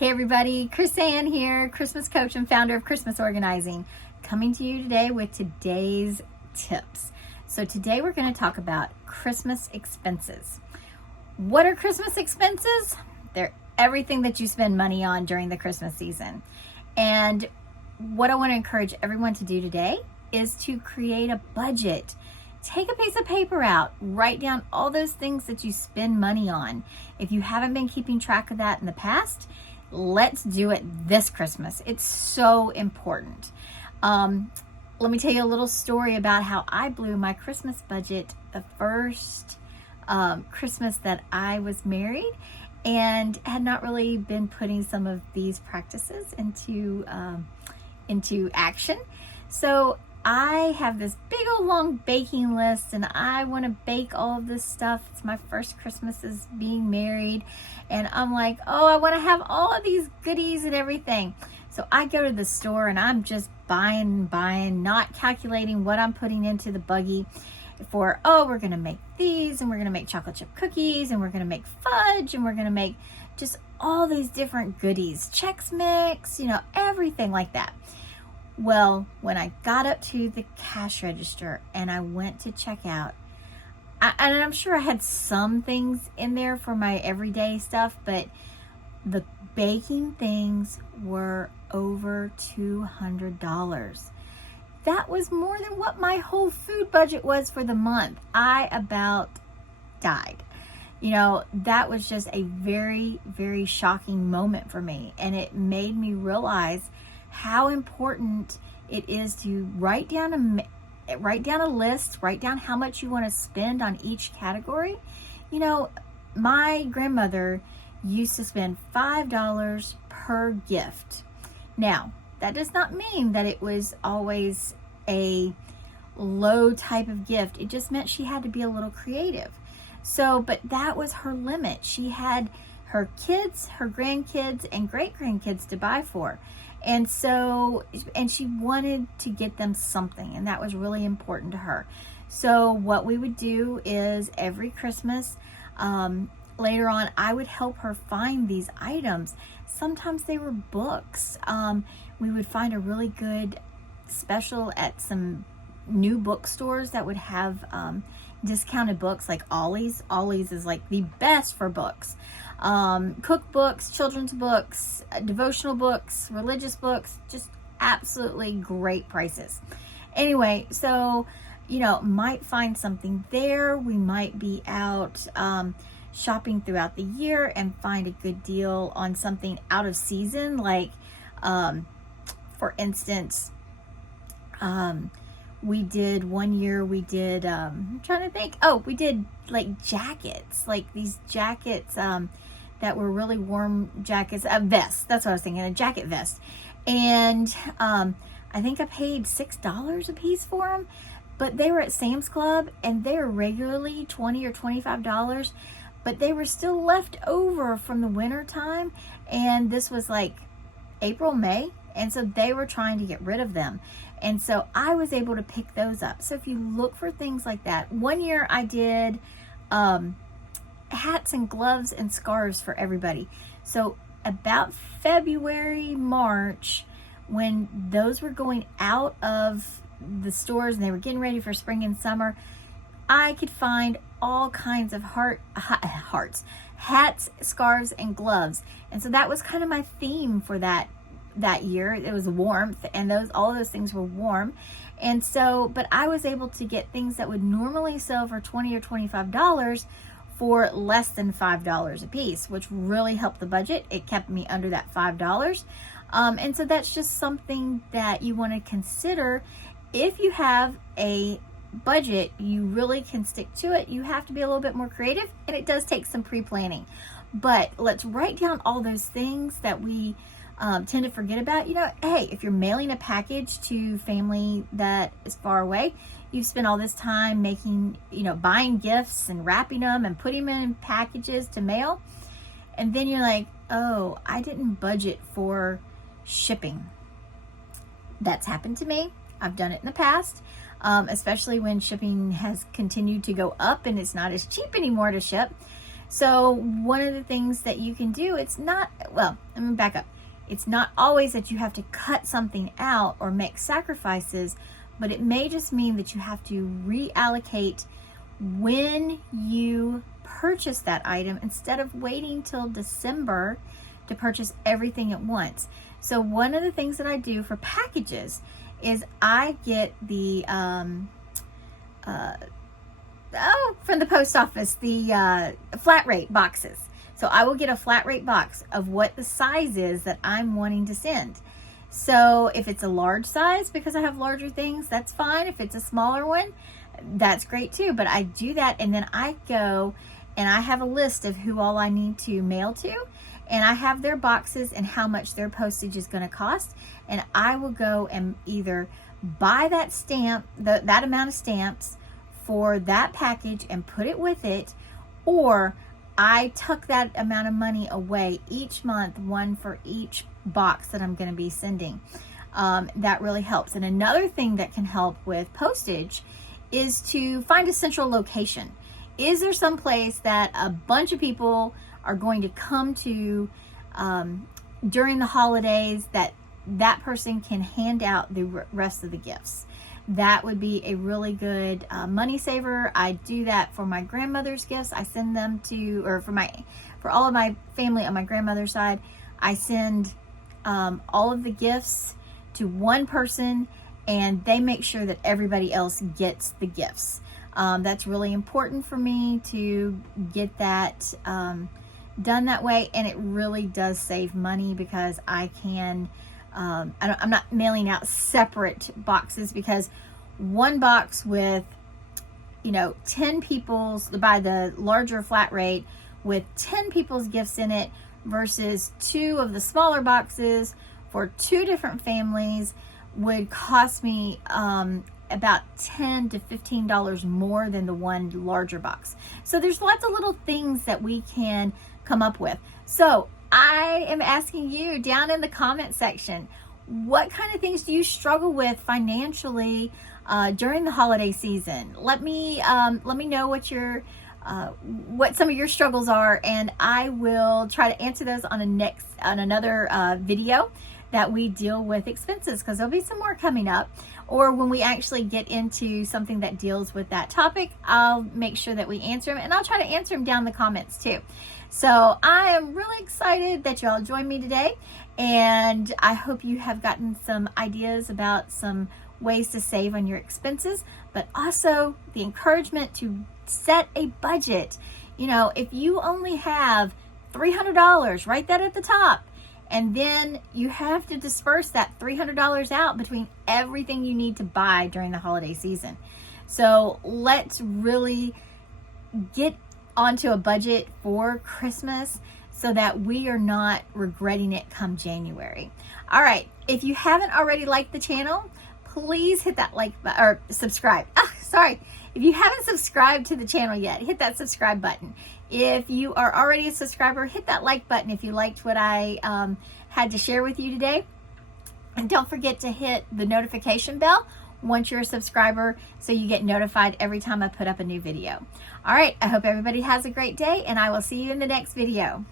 Hey everybody, Chris Ann here, Christmas coach and founder of Christmas Organizing, coming to you today with today's tips. So today we're going to talk about Christmas expenses. What are Christmas expenses? They're everything that you spend money on during the Christmas season. And what I want to encourage everyone to do today is to create a budget. Take a piece of paper out, write down all those things that you spend money on. If you haven't been keeping track of that in the past, let's do it this Christmas. It's so important. Let me tell you a little story about how I blew my Christmas budget the first Christmas that I was married and had not really been putting some of these practices into action. So I have this big old long baking list and I want to bake all of this stuff. It's my first Christmas as being married and I'm like, oh, I want to have all of these goodies and everything. So I go to the store and I'm just buying, not calculating what I'm putting into the buggy for, oh, we're going to make these and we're going to make chocolate chip cookies and we're going to make fudge and we're going to make just all these different goodies, Chex Mix, everything like that. Well, when I got up to the cash register and I went to check out, and I'm sure I had some things in there for my everyday stuff, but the baking things were over $200. That was more than what my whole food budget was for the month. I about died. That was just a very, very shocking moment for me. And it made me realize how important it is to write down a list, write down how much you want to spend on each category. My grandmother used to spend $5 per gift. Now, that does not mean that it was always a low type of gift. It just meant she had to be a little creative. So, but that was her limit. She had her kids, her grandkids, and great-grandkids to buy for. And she wanted to get them something, and that was really important to her. So what we would do is every Christmas, later on, I would help her find these items. Sometimes they were books. We would find a really good special at some new bookstores that would have discounted books like Ollie's. Ollie's is like the best for books. Cookbooks, children's books, devotional books, religious books, just absolutely great prices. Anyway, so, might find something there. We might be out shopping throughout the year and find a good deal on something out of season. Like, for instance, we did I'm trying to think. Oh, we did like jackets, like these jackets, that were really warm jackets, a vest. That's what I was thinking, a jacket vest. And I think I paid $6 a piece for them, but they were at Sam's Club and they were regularly $20 or $25, but they were still left over from the winter time. And this was like April, May. And so they were trying to get rid of them. And so I was able to pick those up. So if you look for things like that, one year I did, hats and gloves and scarves for everybody. So about February, March, when those were going out of the stores and they were getting ready for spring and summer, I could find all kinds of hats, scarves, and gloves. And so that was kind of my theme for that year. It was warmth, and all those things were warm. And so, but I was able to get things that would normally sell for $20 or $25 for less than $5 a piece, which really helped the budget. It kept me under that $5. And so that's just something that you want to consider. If you have a budget, you really can stick to it. You have to be a little bit more creative, and it does take some pre-planning. But let's write down all those things that we tend to forget about. Hey, if you're mailing a package to family that is far away, you've spent all this time making, buying gifts and wrapping them and putting them in packages to mail. And then you're like, oh, I didn't budget for shipping. That's happened to me. I've done it in the past, especially when shipping has continued to go up and it's not as cheap anymore to ship. So one of the things that you can do, it's not, well, let me back up. It's not always that you have to cut something out or make sacrifices, but it may just mean that you have to reallocate when you purchase that item instead of waiting till December to purchase everything at once. So one of the things that I do for packages is I get the from the post office, the flat rate boxes. So I will get a flat rate box of what the size is that I'm wanting to send. So if it's a large size, because I have larger things, that's fine. If it's a smaller one, that's great too. But I do that, and then I go and I have a list of who all I need to mail to, and I have their boxes and how much their postage is going to cost, and I will go and either buy that stamp, that amount of stamps for that package and put it with it, or I tuck that amount of money away each month, one for each box that I'm going to be sending. That really helps. And another thing that can help with postage is to find a central location. Is there some place that a bunch of people are going to come to during the holidays that person can hand out the rest of the gifts? That would be a really good money saver. I do that for my grandmother's gifts. I send them to, or for all of my family on my grandmother's side, I send all of the gifts to one person, and they make sure that everybody else gets the gifts. That's really important for me to get that done that way, and it really does save money because I can. I'm not mailing out separate boxes, because one box with 10 people's, by the larger flat rate with 10 people's gifts in it versus 2 of the smaller boxes for 2 different families would cost me about $10 to $15 more than the one larger box. So there's lots of little things that we can come up with. So I am asking you down in the comment section, what kind of things do you struggle with financially during the holiday season? Let me know what some of your struggles are, and I will try to answer those on another video that we deal with expenses, because there'll be some more coming up. Or when we actually get into something that deals with that topic, I'll make sure that we answer them, and I'll try to answer them down in the comments too. So I am really excited that y'all joined me today, and I hope you have gotten some ideas about some ways to save on your expenses, but also the encouragement to set a budget. If you only have $300, write that at the top. And then you have to disperse that $300 out between everything you need to buy during the holiday season. So let's really get onto a budget for Christmas so that we are not regretting it come January. All right, if you haven't already liked the channel, please hit that like button, or subscribe. If you haven't subscribed to the channel yet, hit that subscribe button. If you are already a subscriber, hit that like button if you liked what I had to share with you today. And don't forget to hit the notification bell once you're a subscriber so you get notified every time I put up a new video. All right, I hope everybody has a great day, and I will see you in the next video.